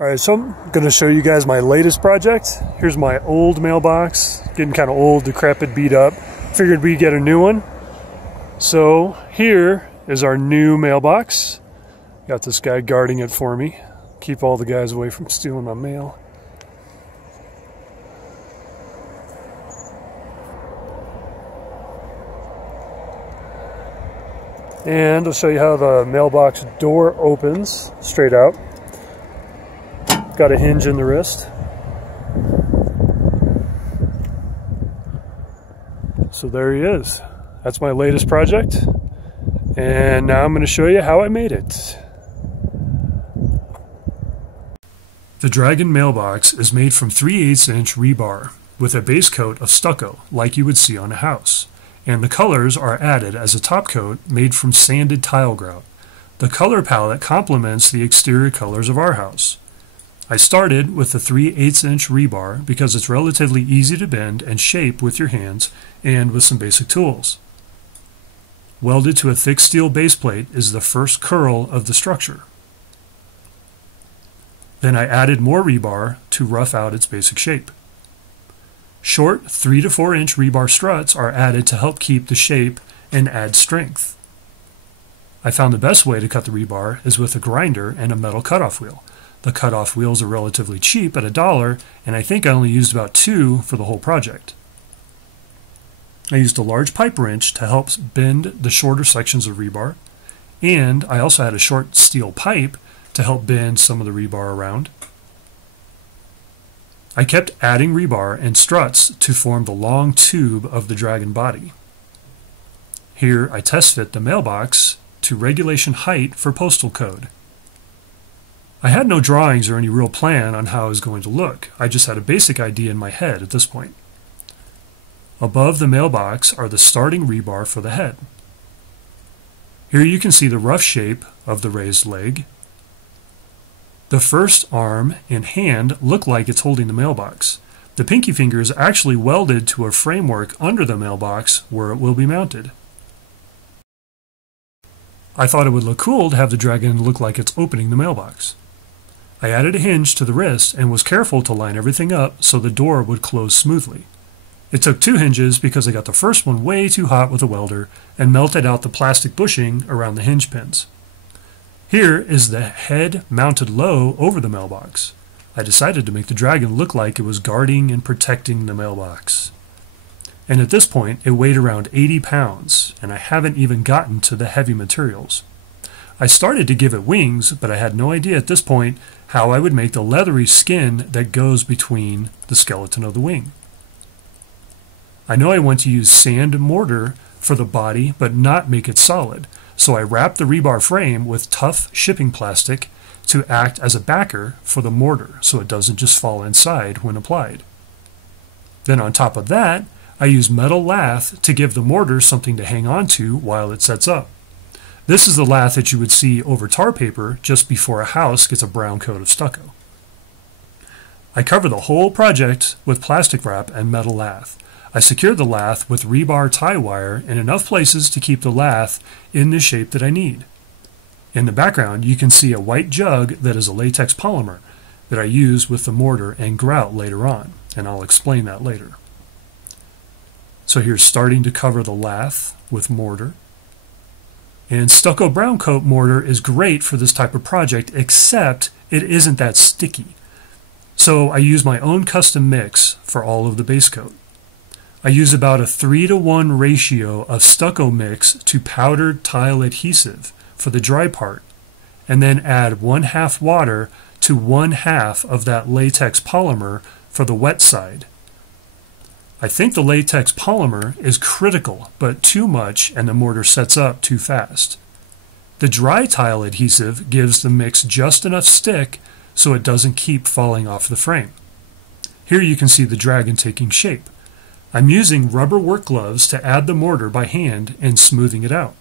Alright, so I'm going to show you guys my latest project. Here's my old mailbox, getting kind of old, decrepit, beat up. Figured we'd get a new one. So here is our new mailbox. Got this guy guarding it for me. Keep all the guys away from stealing my mail. And I'll show you how the mailbox door opens straight out. Got a hinge in the wrist. So there he is. That's my latest project. And now I'm going to show you how I made it. The Dragon mailbox is made from 3/8" rebar with a base coat of stucco like you would see on a house. And the colors are added as a top coat made from sanded tile grout. The color palette complements the exterior colors of our house. I started with the 3/8" rebar because it's relatively easy to bend and shape with your hands and with some basic tools. Welded to a thick steel base plate is the first curl of the structure. Then I added more rebar to rough out its basic shape. Short 3 to 4 inch rebar struts are added to help keep the shape and add strength. I found the best way to cut the rebar is with a grinder and a metal cutoff wheel. The cutoff wheels are relatively cheap at $1, and I think I only used about 2 for the whole project. I used a large pipe wrench to help bend the shorter sections of rebar, and I also had a short steel pipe to help bend some of the rebar around. I kept adding rebar and struts to form the long tube of the Dragon body. Here I test fit the mailbox to regulation height for postal code. I had no drawings or any real plan on how it was going to look. I just had a basic idea in my head at this point. Above the mailbox are the starting rebar for the head. Here you can see the rough shape of the raised leg. The first arm and hand look like it's holding the mailbox. The pinky finger is actually welded to a framework under the mailbox where it will be mounted. I thought it would look cool to have the Dragon look like it's opening the mailbox. I added a hinge to the wrist and was careful to line everything up so the door would close smoothly. It took 2 hinges because I got the first one way too hot with a welder and melted out the plastic bushing around the hinge pins. Here is the head mounted low over the mailbox. I decided to make the Dragon look like it was guarding and protecting the mailbox. And at this point it weighed around 80 pounds, and I haven't even gotten to the heavy materials. I started to give it wings, but I had no idea at this point how I would make the leathery skin that goes between the skeleton of the wing. I know I want to use sand and mortar for the body, but not make it solid, so I wrapped the rebar frame with tough shipping plastic to act as a backer for the mortar so it doesn't just fall inside when applied. Then on top of that, I use metal lath to give the mortar something to hang on to while it sets up. This is the lath that you would see over tar paper just before a house gets a brown coat of stucco. I cover the whole project with plastic wrap and metal lath. I secured the lath with rebar tie wire in enough places to keep the lath in the shape that I need. In the background you can see a white jug that is a latex polymer that I use with the mortar and grout later on, and I'll explain that later. So here's starting to cover the lath with mortar. And stucco brown coat mortar is great for this type of project, except it isn't that sticky. So I use my own custom mix for all of the base coat. I use about a 3-to-1 ratio of stucco mix to powdered tile adhesive for the dry part, and then add 1/2 water to 1/2 of that latex polymer for the wet side. I think the latex polymer is critical, but too much and the mortar sets up too fast. The dry tile adhesive gives the mix just enough stick so it doesn't keep falling off the frame. Here you can see the Dragon taking shape. I'm using rubber work gloves to add the mortar by hand and smoothing it out.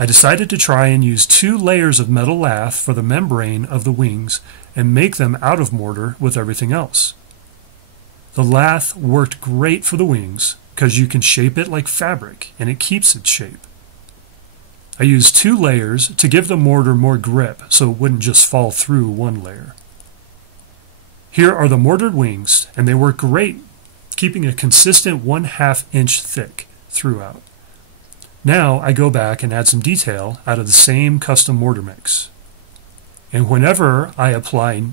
I decided to try and use 2 layers of metal lath for the membrane of the wings and make them out of mortar with everything else. The lath worked great for the wings because you can shape it like fabric and it keeps its shape. I used 2 layers to give the mortar more grip so it wouldn't just fall through one layer. Here are the mortared wings, and they work great, keeping a consistent 1/2 inch thick throughout. Now I go back and add some detail out of the same custom mortar mix. And whenever I apply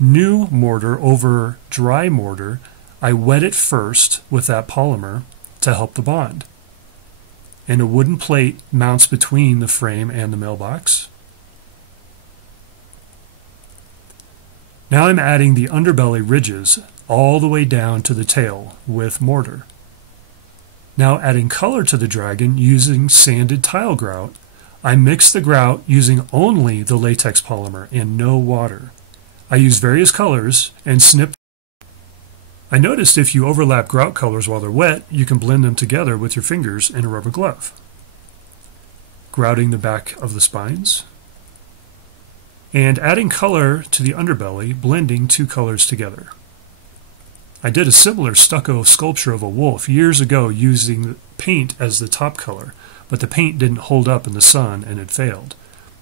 new mortar over dry mortar, I wet it first with that polymer to help the bond. And a wooden plate mounts between the frame and the mailbox. Now I'm adding the underbelly ridges all the way down to the tail with mortar. Now adding color to the dragon using sanded tile grout, I mix the grout using only the latex polymer and no water. I use various colors and snip. I noticed if you overlap grout colors while they're wet, you can blend them together with your fingers in a rubber glove. Grouting the back of the spines. And adding color to the underbelly, blending 2 colors together. I did a similar stucco sculpture of a wolf years ago using paint as the top color, but the paint didn't hold up in the sun and it failed.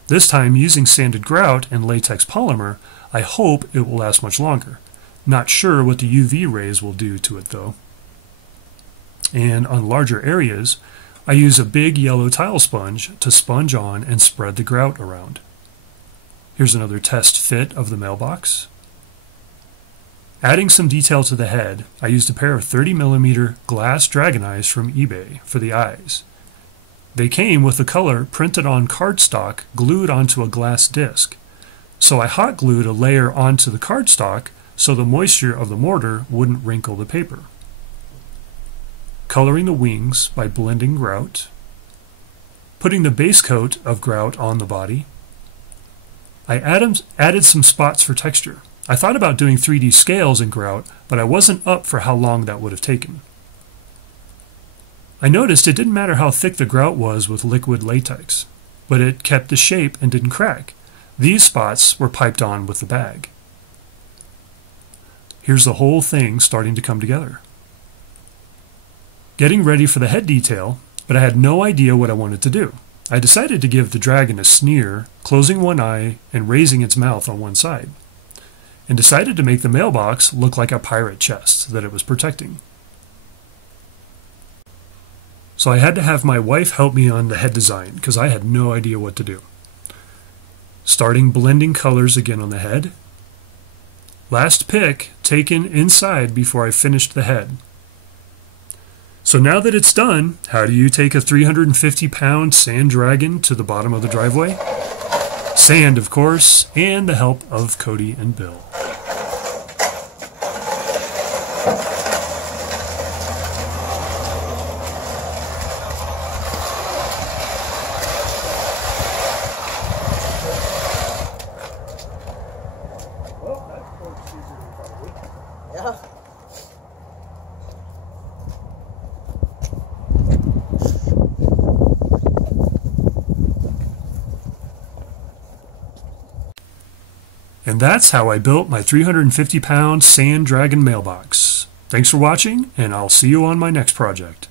This time, using sanded grout and latex polymer, I hope it will last much longer. Not sure what the UV rays will do to it though. And on larger areas, I use a big yellow tile sponge to sponge on and spread the grout around. Here's another test fit of the mailbox. Adding some detail to the head, I used a pair of 30mm glass dragon eyes from eBay for the eyes. They came with the color printed on cardstock glued onto a glass disc. So I hot glued a layer onto the cardstock so the moisture of the mortar wouldn't wrinkle the paper. Coloring the wings by blending grout. Putting the base coat of grout on the body. I added some spots for texture. I thought about doing 3D scales in grout, but I wasn't up for how long that would have taken. I noticed it didn't matter how thick the grout was with liquid latex, but it kept the shape and didn't crack. These spots were piped on with the bag. Here's the whole thing starting to come together. Getting ready for the head detail, but I had no idea what I wanted to do. I decided to give the dragon a sneer, closing one eye and raising its mouth on one side, and decided to make the mailbox look like a pirate chest that it was protecting. So I had to have my wife help me on the head design because I had no idea what to do. Starting blending colors again on the head. Last pick taken inside before I finished the head. So now that it's done, how do you take a 350-pound sand dragon to the bottom of the driveway? Sand, of course, and the help of Cody and Bill. Yeah. And that's how I built my 350-pound sand dragon mailbox. Thanks for watching, and I'll see you on my next project.